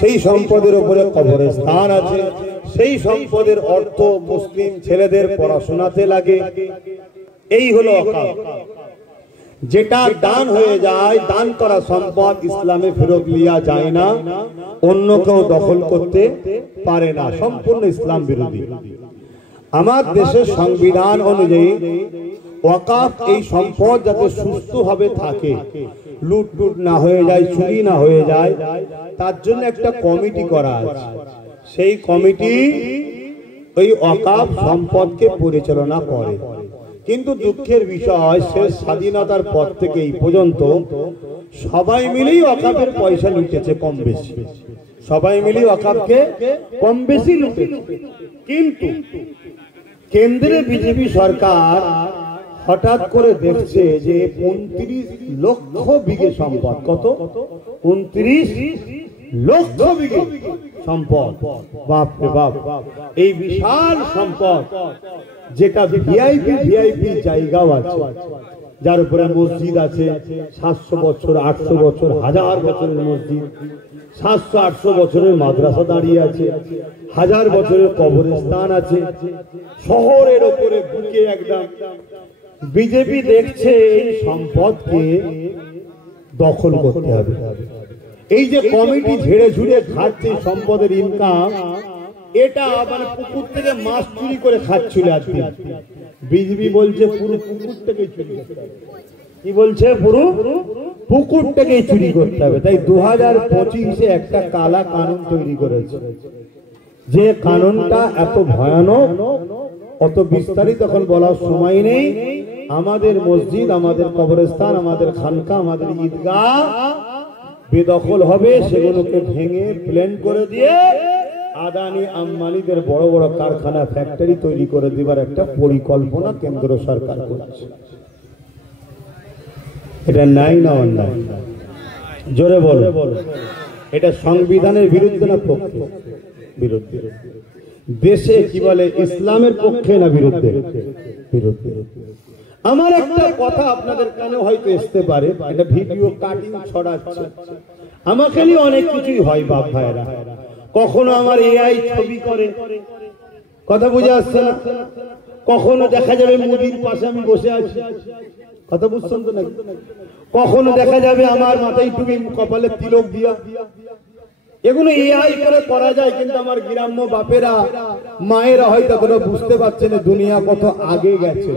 সেই সম্পদের উপরে কবরস্থান আছে, সেই সম্পদের অর্থ মুসলিম ছেলেদের পড়াশোনাতে লাগে। এই হলো ওয়াকফ। যেটা দান হয়ে যায়, দান করা সম্পদ ইসলামে ফেরত লিয়া যায় না, অন্য কেউ দখল করতে পারে না, সম্পূর্ণ ইসলাম বিরোধী। আমার দেশের সংবিধান অনুযায়ী ওয়াকফ এই সম্পদ যাতে সুস্থভাবে থাকে, লুটটুট না হয়ে যায়, চুরি না হয়ে যায়, তার জন্য একটা কমিটি করা আছে। সেই কমিটি ওই ওয়াকফ সম্পদকে পরিচালনা করে। কিন্তু দুঃখের বিষয়, শেষ স্বাধীনতার পর থেকে এই পর্যন্ত সবাই মিলেই ওয়াকফের পয়সা লুটেছে কম বেশি, সবাই মিলেই ওয়াকফকে কম বেশি লুটেছে। কিন্তু কেন্দ্রে বিজেপি সরকার হঠাৎ করে দেখছে যে 29 লক্ষ বিঘে সম্পদ, কত 29 লক্ষ বিঘে সম্পদ, বাপ রে বাপ, এই বিশাল সম্পদ, যেটা ভিআইপি জায়গাও আছে, যার উপরে মসজিদ আছে 700 বছর 800 বছর 1000 বছরের মসজিদ, 700-800 বছরের মাদ্রাসা দাঁড়িয়ে আছে, 1000 বছরের কবরস্থান আছে, শহরের উপরে বুকে একদম। বিজেপি দেখছে এই সম্পদকে দখল করতে হবে। এই যে কমিটি ঝেড়ে ঝুড়ে খাচ্ছে সম্পদের ইনকাম, এটা মানে পুকুর থেকে মাছ চুরি করে খাচ্ছিল আজকে। বিজেপি বলছে পুরো পুকুর থেকে চুরি করতে হবে। কি বলছে? পুরো পুকুর থেকেই চুরি করতে হবে। তাই 2025-এ একটা কালা কানুন তৈরি করেছে, যে কানুনটা এত ভয়ানক, অত বিস্তারিত এখন বলার সময় নেই। আমাদের মসজিদ, আমাদের কবরস্থান, আমাদের খানকা, আমাদের ঈদগাহ বেদখল হবে, সেগুলোকে ভেঙে প্ল্যান করে দিয়ে আদানি আম্বানিদের বড় বড় কারখানা ফ্যাক্টরি তৈরি করে দেবার একটা পরিকল্পনা কেন্দ্র সরকার করছে। এটা নাই না অন্যায়? জোরে বলো। এটা সংবিধানের বিরুদ্ধে না পক্ষে? বিরুদ্ধে। দেশে কি বলে, ইসলামের পক্ষে না বিরুদ্ধে? বিরুদ্ধে। আমার একটা কথা আপনাদের কানে হয়তো আসতে পারে, এটা ভিডিও কাটিং ছড়াচ্ছে, আমাকে নিয়ে অনেক কিছুই হয় বাপ ভাইরা। কখনো আমার এআই ছবি করে, কথা বুঝে আসছে না? কখনো দেখা যাবে মুদির পাশে আমি বসে আছি, কথা বুঝছেন তো নাকি? কখনো দেখা যাবে আমার মাথায় টুপি, কপালে তিলক দিয়া। এগুলো এআই করে করা যায়, কিন্তু আমার গ্রাম্য বাপেরা মায়েরা হয়তো তোরা বুঝতে পারছে না দুনিয়া কত আগে গেছে।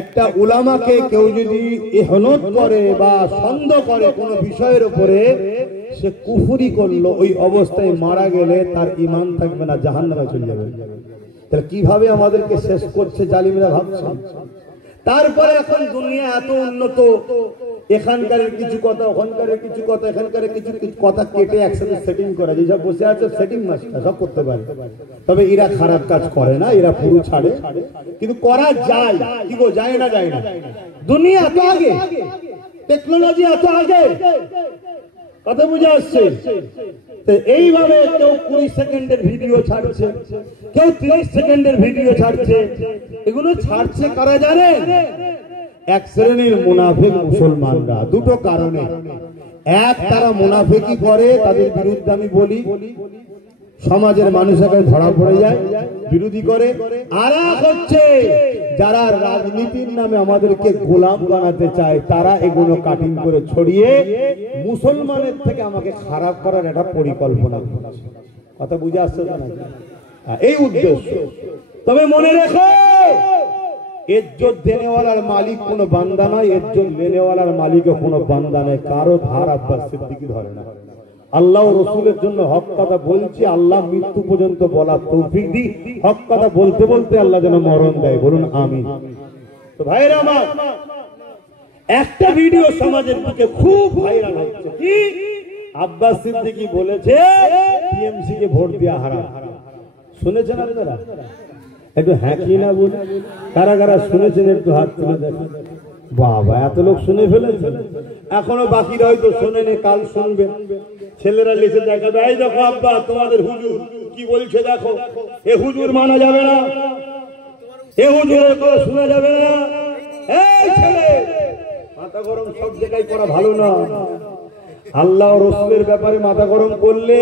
একটা উলামাকে কেউ যদি ইহনত করে বা সন্দেহ করে কোন বিষয়ের উপরে, সে কুফরি করলো, ওই অবস্থায় মারা গেলে তার ঈমান থাকবে না, জাহান্নামে চলে যাবে। তাহলে কিভাবে আমাদেরকে শেষ করছে জালিমরা ভাবছে। তারপরে এখন দুনিয়া এত উন্নত, এখানকার কিছু কথা, ওখানকার কিছু কথা, এখানকার কিছু কথা কেটে একসাথে সেটিং করা, যেসব বসে আছে সেটিং মাস্টার সব করতে পারে। তবে এরা খারাপ কাজ করে না, এরা পুরো ছাড়ে, কিন্তু করা যায়। কি গো, যায় না? যায় না? দুনিয়া এত আগে, টেকনোলজি এত আগে, কথা বুঝে আসছে? এইভাবে কেউ 20 সেকেন্ডের ভিডিও ছাড়ছে, কেউ 30 সেকেন্ডের ভিডিও ছাড়ছে। এগুলো ছাড়ছে কারা জানে? এক শ্রেণীর মুনাফিক মুসলমানরা। দুটো কারণে, এক, তারা মুনাফিকি করে, তাদের বিরুদ্ধে আমি বলি, সমাজের মানুষের কাছে ধরা পড়ে যায়, বিরোধী করে। আর এক হচ্ছে যারা রাজনীতির নামে আমাদেরকে গোলাম বানাতে চায়, তারা এগুলো কাটিং করে ছড়িয়ে মুসলমানের থেকে আমাকে খারাপ করার একটা পরিকল্পনা করছে। কথা বুঝে আসছে না? এই উদ্দেশ্য। তবে মনে রেখো, ইজ্জত দেনেওয়ালার মালিক কোনো বান্দা নয়, ইজ্জত লেনেওয়ালার মালিকও কোনো বান্দা নয়। কারো ধার আব্বাস সিদ্দিকী ধরে না। আল্লাহ রসুলের জন্য হক কথা বলছি, আল্লাহ মৃত্যু পর্যন্ত বলার তৌফিক দি। হক কথা বলতে বলতে আল্লাহ যেন মরণ দেয়, বলুন আমিন। তো ভাইরা আমার, একটা ভিডিও সমাজের বুকে খুব ভাইরাল হচ্ছে। কি? আব্বাস সিদ্দিকী বলেছে টিএমসি কে ভোট দেওয়া হারাম। শুনেছেন আপনারা? একটু হ্যাঁ কি না বলে, কারা কারা শুনেছেন একটু হাত তুলে দেখেন। বাবা, এত লোক শুনে ফেলেছে, এখনো বাকি হয়তো শোনেনি, কাল শুনবেন। ছেলেরা লিখে দেখাবে, এই দেখো আব্বা তোমাদের হুজুর কি বলছে, দেখো এ হুজুর মানা যাবে না, এ হুজুর শোনা যাবে না। এই ছেলে, মাথা গরম সব জায়গায় করা ভালো না। আল্লাহ ও রাসূলের ব্যাপারে মাথা গরম করলে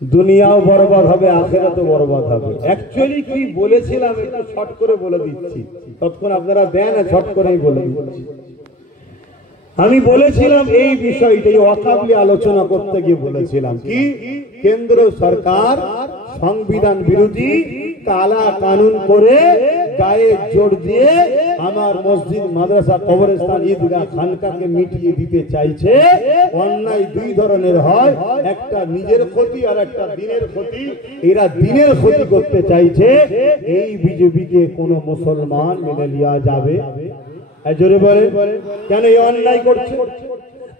দুনিয়াও বরবাদ হবে, আখিরাতও বরবাদ হবে। অ্যাকচুয়ালি কি বলেছিলাম একটু শর্ট করে বলে দিচ্ছি, ততক্ষণ আপনারা দেন শর্ট করেই বলে দিচ্ছি। আমি বলেছিলাম এই বিষয়টাই ওয়াকফ নিয়ে আলোচনা করতে গিয়ে বলেছিলাম কি কেন্দ্র সরকার সংবিধান বিরোধী কালা কানুন করে গায়ে জোর দিয়ে আমার মসজিদ, মাদ্রাসা, কবরস্থান, ঈদগাহ, খানকাকে মিটিয়ে দিতে চাইছে। অন্যায় দুই ধরনের হয়, একটা নিজের ক্ষতি আর একটা দিনের ক্ষতি। এরা দিনের ক্ষতি করতে চাইছে, এই বিজেপিকে কোনো মুসলমান মেনে নেওয়া যাবে? জোরে বলে কেন এই অন্যায় করছে?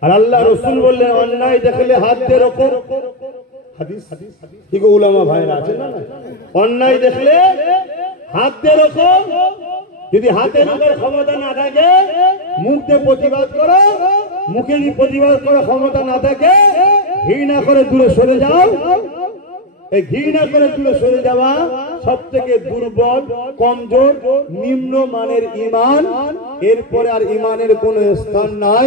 আর আল্লাহ রাসূল বললেন অন্যায় দেখলে হাত দিয়ে রোখো। হাদিস ঠিক উলামা ভাইরা আছেন না, অন্যায় দেখলে হাত দিয়ে রোখো। যদি হাতে রোখার ক্ষমতা না থাকে মুখ দিয়ে প্রতিবাদ করো, মুখে যদি প্রতিবাদ করার ক্ষমতা না থাকে ঘৃণা করে দূরে সরে যাও। এই ঘৃণা করে দূরে সরে যাওয়া সব থেকে দুর্বল, কমজোর, নিম্ন মানের ঈমান। এরপরে আর ঈমানের কোন স্থান নাই।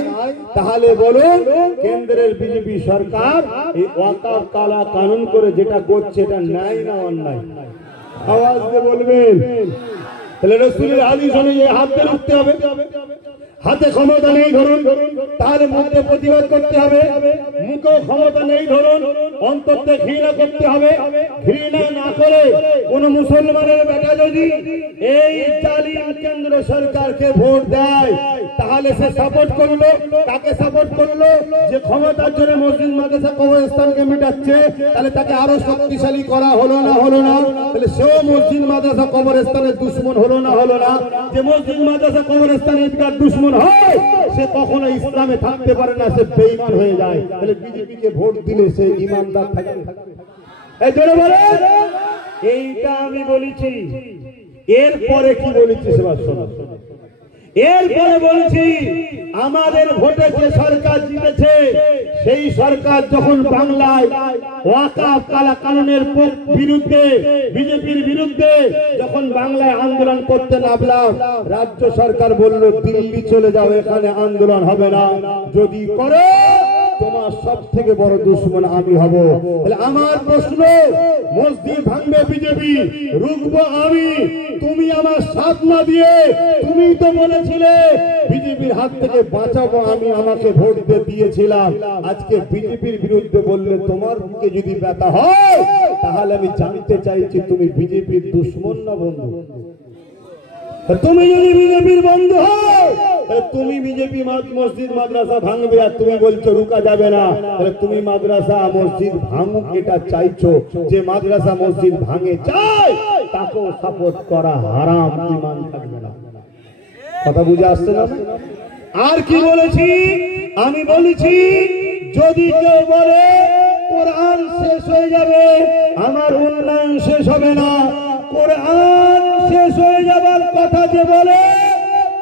তাহলে বলুন কেন্দ্রের বিজেপি সরকার এই ওয়াকফ কালা কানুন করে যেটা করছে এটা ন্যায় না অন্যায়? আওয়াজ দিয়ে বলবেন। তাহলে রাসূলের হাদিস অনুযায়ী হাতে রুখতে হবে। হাতে ক্ষমতা নেই ধরুন, তাহলে মুখে প্রতিবাদ করতে হবে। মুখে ক্ষমতা নেই ধরুন, অন্তরে ঘৃণা করতে হবে। ঘৃণা না করে কোন মুসলমানের বেটা যদি এই জালিম কেন্দ্র সরকারকে ভোট দেয় তাহলে সে সাপোর্ট করলো। কাকে সাপোর্ট করলো? যে ক্ষমতার জন্য মসজিদ, মাদ্রাসা, কবরস্থানকে মিটাচ্ছে। তাহলে তাকে আরো শক্তিশালী করা হলো না? হলো না? তাহলে সেও মসজিদ, মাদ্রাসা, কবরস্থানের দুশমন হলো না? হলো না? যে মসজিদ, মাদ্রাসা, কবরস্থান, ঈদগাহ দুশমন হয় সে কখনো ইসলামে থাকতে পারে না, সে বেঈমান হয়ে যায়। তাহলে বিজেপিকে ভোট দিলে সে ঈমানদার থাকবে? এই জোরে বলে এইটা আমি বলেছি। এরপরে কি বলেছি সেবার শোনো। এরপরে বলেছি আমাদের ভোটে যে সরকার জিতেছে সেই সরকার যখন বাংলায় ওয়াকফ কালা কানুনের বিরুদ্ধে, বিজেপির বিরুদ্ধে যখন বাংলায় আন্দোলন করতে নামলাম, রাজ্য সরকার বলল দিল্লি চলে যাও, এখানে আন্দোলন হবে না। যদি করো তোমার সব থেকে বড় দুশমন আমি হব। তাহলে আমার প্রশ্ন, মসজিদ ভাঙবে বিজেপি, রুখবো আমি। তুমি আমার সাথ না দিয়ে তুমি তো বলেছিলে বিজেপির হাত থেকে বাঁচাবো আমি, আমাকে ভোট দিয়েছিলাম। আজকে বিজেপির বিরুদ্ধে বললে তোমার বুকে যদি ব্যথা হয় তাহলে আমি জানতে চাইছি তুমি বিজেপির দুশমন না বন্ধু? তুমি যদি বিজেপির বন্ধু হও তুমি বিজেপি মসজিদ, মাদ্রাসা ভাঙবে আর তুমি বলছো রুকা যাবে না। তাহলে তুমি মাদ্রাসা, মসজিদ ভাঙুক এটা চাইছো। যে মাদ্রাসা, মসজিদ ভাঙে চায় তাকেও সাপোর্ট করা হারাম, ঈমান থাকবে না। কথা বুঝে আসছে না? আর কি বলেছি আমি? বলেছি যদি কেউ বলে কোরআন শেষ হয়ে যাবে, আমার উন্নয়ন শেষ হবে না। কোরআন শেষ হয়ে যাবার কথা যে বলে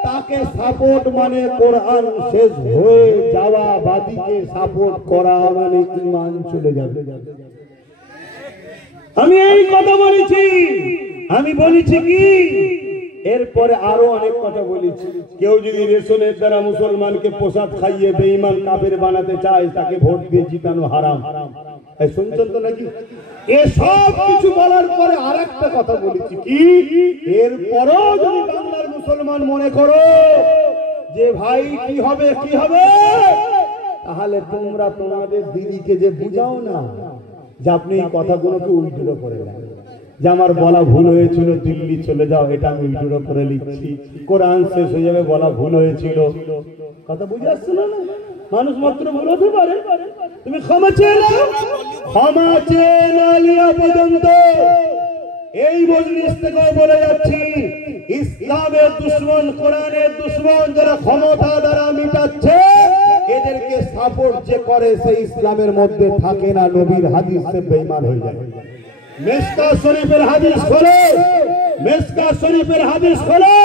তাকে সাপোর্ট মানে কোরআন শেষ হয়ে যাওয়া বাদীকে সাপোর্ট করা মানে ঈমান চলে যাবে। আমি এই কথা বলেছি। আমি বলেছি কি এরপরে আরো অনেক কথা বলেছি। কেউ যদি রেশনের দ্বারা মুসলমানকে প্রসাদ খাইয়ে বেঈমান কাফের বানাতে চায় তাকে ভোট দিয়ে জিতানো হারাম। শুনছেন তো নাকি? এসব কিছু বলার পরে আর একটা কথা বলেছি কি এরপরও যদি বাংলার মুসলমান মনে করো যে ভাই কি হবে কি হবে, তাহলে তোমরা তোমাদের দিদিকে যে বুঝাও না যে আপনি এই কথাগুলোকে উল্টো করে দেন, যে আমার বলা ভুল হয়েছিল দিল্লি চলে যাও, এটা আমি উল্টো করে লিখছি। কোরআন শেষ হয়ে যাবে বলা ভুল হয়েছিল। কথা বুঝে আসছে না? মানুষ মাত্র ভুল হতে পারে। তুমি ক্ষমা চেয়ে নাও, ক্ষমা চেয়ে না লিয়া পর্যন্ত এই মজলিস থেকে বলে যাচ্ছি ইসলামের দুশমন, কোরআনের দুশমন যারা ক্ষমতা দ্বারা মিটাচ্ছে এদেরকে সাপোর্ট যে করে সে ইসলামের মধ্যে থাকে না, নবীর হাদিসে বেঈমান হয়ে যায়। মিশকা শরীফের হাদিস খোলো, মিশকা শরীফের হাদিস খোলো,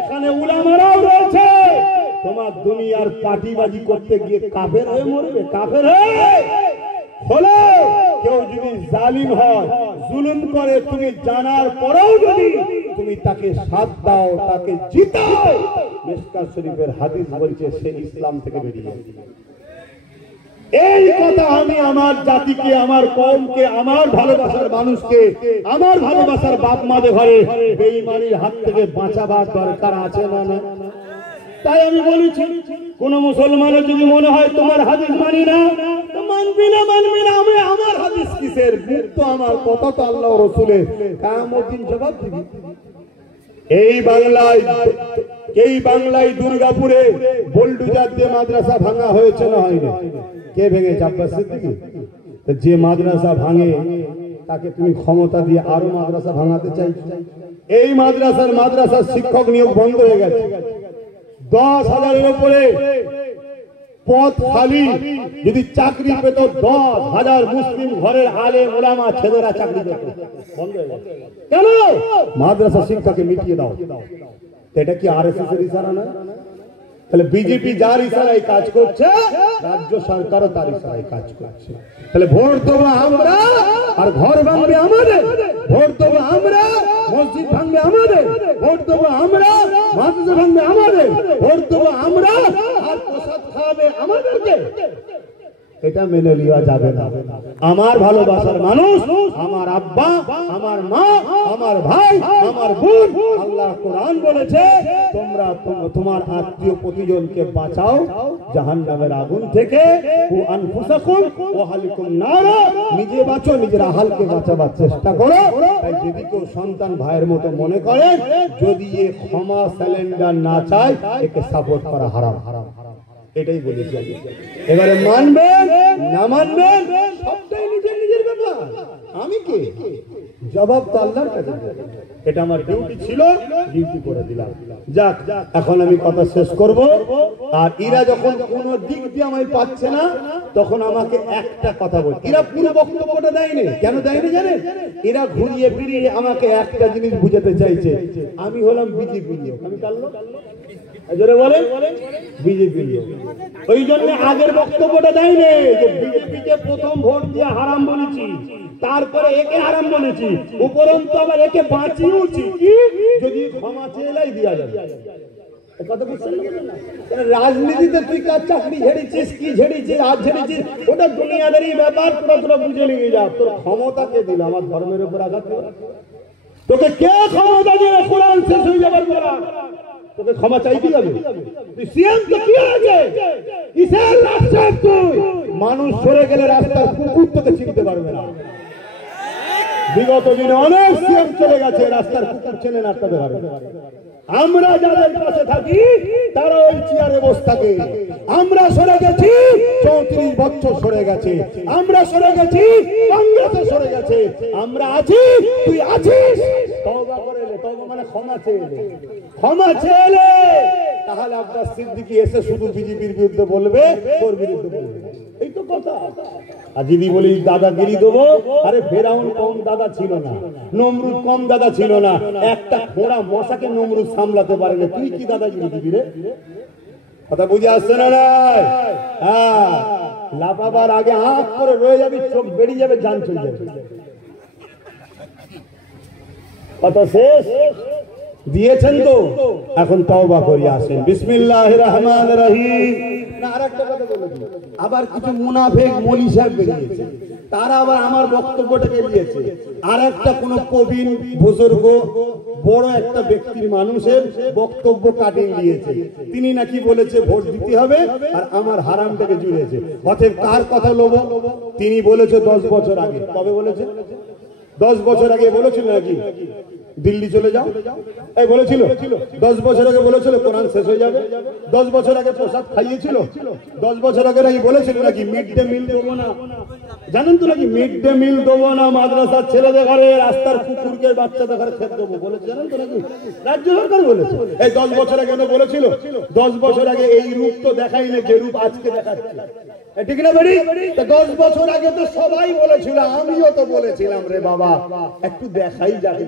এখানে উলামারাও রয়েছে। তোমার দুনিয়ার পার্টিবাজি করতে গিয়ে কাফের হয়ে মরবে, কাফের হয়ে। খোলো, কেউ যদি জালিম হয়, জুলুম করে, তুমি জানার পরেও যদি তুমি তাকে সাথ দাও, তাকে জিতাও, মিশকা শরীফের হাদিস বলছে সে ইসলাম থেকে বেরিয়ে যাবে। এই কথা আমি আমার জাতিকে, আমার কওমকে, আমার ভালোবাসার মানুষকে, আমার ভালোবাসার বাপ মাদের ঘরে বেঈমানির হাত থেকে বাঁচাবার দরকার আছে না? না, তাই আমি বলেছি কোন মুসলমানের যদি মনে হয় তোমার হাদিস মানি না, তো মানবি না আমি আমার হাদিস কিসের? তো আমার কথা তো আল্লাহ রসুলের, কিয়ামত দিন জবাব দিবি। এই বাংলায় দুর্গাপুরে বোল্ডুজার দিয়ে মাদ্রাসা ভাঙা হয়েছে না হয়নি? কে ভেঙেছে? আব্বাস সিদ্দিকী। যে মাদ্রাসা ভাঙে তাকে তুমি ক্ষমতা দিয়ে আরো মাদ্রাসা ভাঙাতে চাইছো। এই মাদ্রাসার শিক্ষক নিয়োগ বন্ধ হয়ে গেছে। 10,000-এর উপরে পদ খালি। যদি চাকরি পেত 10,000 মুসলিম ঘরের আলেম ওলামা ছেলেরা চাকরি পেত। বন্ধ হয়ে গেছে কেন? মাদ্রাসা শিক্ষাকে মিটিয়ে দাও। এটা কি আরএসএস এর ইশারা না? তাহলে বিজেপি যার ইশারায় কাজ করছে, রাজ্য সরকারও তার ইশারায় কাজ করছে। তাহলে ভোট দেবো আমরা আর ঘর ভাঙবে আমাদের, ভোট দেবো আমরা মসজিদ ভাঙবে আমাদের, ভোট দেবো আমরা মাদ্রাসা ভাঙবে আমাদের, ভোট দেবো আমরা আর প্রসাদ খাওয়াবে আমাদেরকে। এটা মেনে নেওয়া যাবে না। আমার ভালোবাসার মানুষ, আমার আব্বা, আমার মা, আমার ভাই, আমার বোন, আল্লাহ কোরআন বলেছে তোমরা তোমার আত্মীয় পরিজনকে বাঁচাও জাহান্নামের আগুন থেকে, ও আনফুসাকুম ওয়া আহলিকুম নার, নিজে বাঁচো, নিজের আহলকে বাঁচাবার চেষ্টা করো। তাই যদি কেউ সন্তান ভাইয়ের মতো মনে করে, যদি এ ক্ষমা স্যালেন্ডার না চায়, একে সাপোর্ট করা হারাম। এটাই বলেছি। এবারে মানবেন না মানবেন সবটাই নিজের ব্যাপার। আমি কে? জবাব তো আল্লাহর কাছে। এটা আমার ডিউটি ছিল, ডিউটি করে দিলাম। যাক, এখন আমি কথা শেষ করব। আর এরা যখন কোন দিক দিয়ে আমায় পাচ্ছে না, তখন আমাকে একটা কথা বল। এরা পুরো বক্তব্যটা দেয়নি। কেন দেয়নি জানেন? এরা ঘুরিয়ে ফিরিয়ে আমাকে একটা জিনিস বুঝাতে চাইছে, আমি হলাম বিজেপি লোক। আমি কার লোক? জোরে বলে বিজেপি লোক। ওই জন্য আগের বক্তব্যটা দেয়নি যে বিজেপিকে প্রথম ভোট দিয়ে হারাম বলেছি, তারপরে একে হারাম বলেছি, উপরন্তু আবার একে বাঁচিয়েছি কি যদি ক্ষমা চেয়েলাই দেওয়া যাবে। রাজনীতিতে তুই কার চাকরি ঝেড়েছিস, কি ঝেড়েছিস, হাত ঝেড়েছিস, ওটা দুনিয়াদারি ব্যাপার। তোরা বুঝে নিয়ে যা। তোর ক্ষমতা কে দিল আমার ধর্মের উপর আঘাত? তোকে কে ক্ষমতা দিয়ে কোরআন শেষ হয়ে যাবার পর তোকে ক্ষমা চাইতে যাবে? তুই সিএম তো কি আছে? কিসের রাস্তা? তুই মানুষ সরে গেলে রাস্তার কুকুর তোকে চিনতে পারবে না। বিগত দিনে অনেক সিএম চলে গেছে, রাস্তার কুকুর চেনে না আটকাতে পারবে। আমরা যাদের কাছে থাকি তারা ওই চেয়ারে বসে থাকে। আমরা সরে গেছি, 34 বছর সরে গেছে। আমরা সরে গেছি, কংগ্রেসে সরে গেছে। আমরা আছি, তুই আছিস। তওবা করে নে। তওবা মানে ক্ষমা চেয়ে নে। ক্ষমা চেয়ে নে, তাহলে আব্বাস সিদ্দিকী এসে শুধু বিজেপির বিরুদ্ধে বলবে, তোর বিরুদ্ধে বলবে। এই তো কথা। আর যদি বলি দাদাগিরি দেবো, আরে ফেরাউন কম দাদা ছিল না, নমরুদ কম দাদা ছিল না। একটা ঘোড়া মশাকে নমরুদ সামলাতে পারে না, তুই কি দাদাগিরি দিবি রে? কথা বুঝে আসছে না? হ্যাঁ, লাফাবার আগে হাত করে রয়ে যাবি, চোখ বেরিয়ে যাবে, জান চলে যাবে। কথা শেষ দিয়েছেন তো, এখন তওবা করি আসেন। বিসমিল্লাহির রহমানির রহিম। না, আরেকটা কথা বলে দিই। আবার কিছু মুনাফিক মৌলভী সাহেব বেরিয়েছে, তারা আবার আমার বক্তব্যটাকে নিয়েছে আর একটা কোন প্রবীণ বুজুর্গ বড় একটা ব্যক্তির মানুষের বক্তব্য কাটিয়ে দিয়েছে। তিনি নাকি বলেছে ভোট দিতে হবে আর আমার হারামটাকে জুড়েছে। অতএব কার কথা লোবো? তিনি বলেছে 10 বছর আগে। কবে বলেছে? 10 বছর আগে বলেছিল নাকি দিল্লি চলে যাও, এই বলেছিল? 10 বছর আগে বলেছিল কোরআন শেষ হয়ে যাবে। 10 বছর আগে প্রসাদ খাইয়েছিল। 10 বছর আগে নাকি বলেছিল নাকি মিড ডে মিল দেবো না। জানেন তো নাকি মিড ডে মিল দেবো না, মাদ্রাসার ছেলেদের ঘরে রাস্তার কুকুরকে বাচ্চাদের ঘরে খেতে দেবো বলেছে। জানেন তো নাকি রাজ্য সরকার বলেছে। এই 10 বছর আগে তো বলেছিল। 10 বছর আগে এই রূপ তো দেখাই না যে রূপ আজকে দেখাচ্ছে, ঠিক না বেরি? 10 বছর আগে তো সবাই বলেছিল, আমিও তো বলেছিলাম রে বাবা একটু দেখাই যাবে।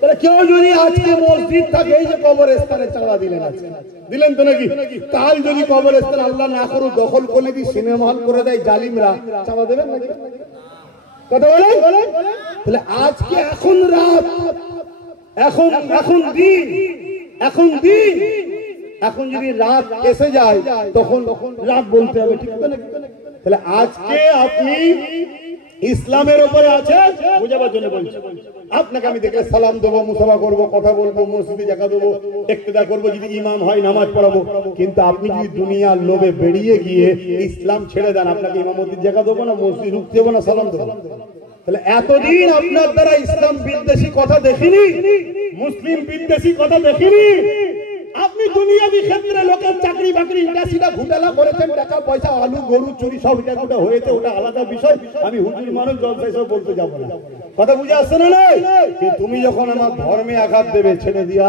তাহলে কেউ যদি আজকে মসজিদ থাকে, এই যে কবরস্থানে চাঁদা দিলেন, আছে দিলেন তো নাকি? কাল যদি কবরস্থান আল্লাহ না করুক দখল করে দিয়ে সিনেমা হল করে দেয় জালিমরা, চাঁদা দেবেন নাকি? কথা বলেন। তাহলে আজকে এখন রাত, এখন দিন এখন যদি রাত এসে যায় তখন রাত বলতে হবে, ঠিক তো না? তাহলে আজকে আপনি ইসলামের উপরে আছেন বুঝাবার জন্য বলছি। আপনাকে আমি দেখলে সালাম দেবো, মুসাফা করবো, কথা বলবো, মসজিদে জায়গা দেবো, ইক্তেদা করবো, যদি ইমাম হয় নামাজ পড়াবো। কিন্তু আপনি যদি দুনিয়ার লোভে বেরিয়ে গিয়ে ইসলাম ছেড়ে দেন, আপনাকে ইমামতির জায়গা দেবো না, মসজিদ ঢুকতে দেবো না, সালাম দেবো। তাহলে এতদিন আপনার দ্বারা ইসলাম বিদ্বেষী কথা দেখিনি, মুসলিম বিদ্বেষী কথা দেখিনি। আপনি দুনিয়াবি ক্ষেত্রে লোকের চাকরি বাকরি এটা সেটা ঘুটালা করেছেন, টাকা পয়সা আলু গরু চুরি সব এটা ওটা হয়েছে, ওটা আলাদা বিষয়। আমি হুজুর মানুষ জলসায় সব বলতে যাবো না, কথা বুঝে আসছে না? তুমি যখন আমার ধর্মে আঘাত দেবে ছেড়ে দিয়া,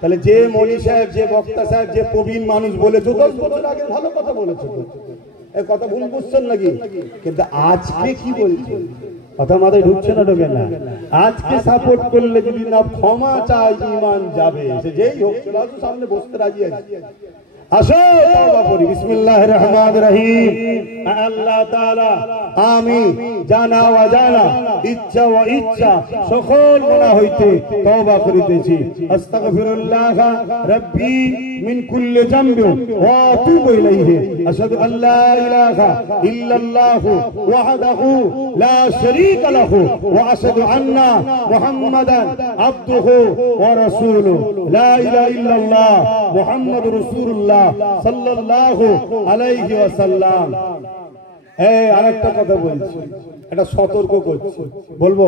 তাহলে যে মনি সাহেব, যে বক্তা সাহেব, যে প্রবীণ মানুষ বলেছো 10 বছর আগে ভালো কথা বলেছো, এই কথা ভুল বুঝছেন নাকি? কিন্তু আজকে কি বলছো? কথা মাথায় ঢুকছে না? ঢোকে না। আজকে সাপোর্ট করলে যদি না ক্ষমা চাই, ঈমান যাবে। সে যেই হোক, চলো আসো সামনে বসতে রাজি আছি। আসো তওবা করি। বিসমিল্লাহির রহমানির রহিম। আল্লাহ তাআলা আমি জানা অজানা, ইচ্ছা ও ইচ্ছা সকল গুনাহ হইতে তওবা করিতেছি। আস্তাগফিরুল্লাহ রাব্বি মিন কুল্লি যামবি ওয়া আতুবু ইলাইহি। আশহাদু আল্লা ইলাহা ইল্লাল্লাহু ওয়াহদাহু লা শারীকা লাহু ওয়া আশহাদু আন্না মুহাম্মাদান আবদুহু ওয়া রাসূলুহু। লা ইলাহা ইল্লাল্লাহ মুহাম্মাদুর রাসূলুল্লাহ সাল্লাল্লাহু আলাইহি ওয়াসাল্লাম। আরেকটা কথা বলছি, এটা সতর্ক করছি, বলবো।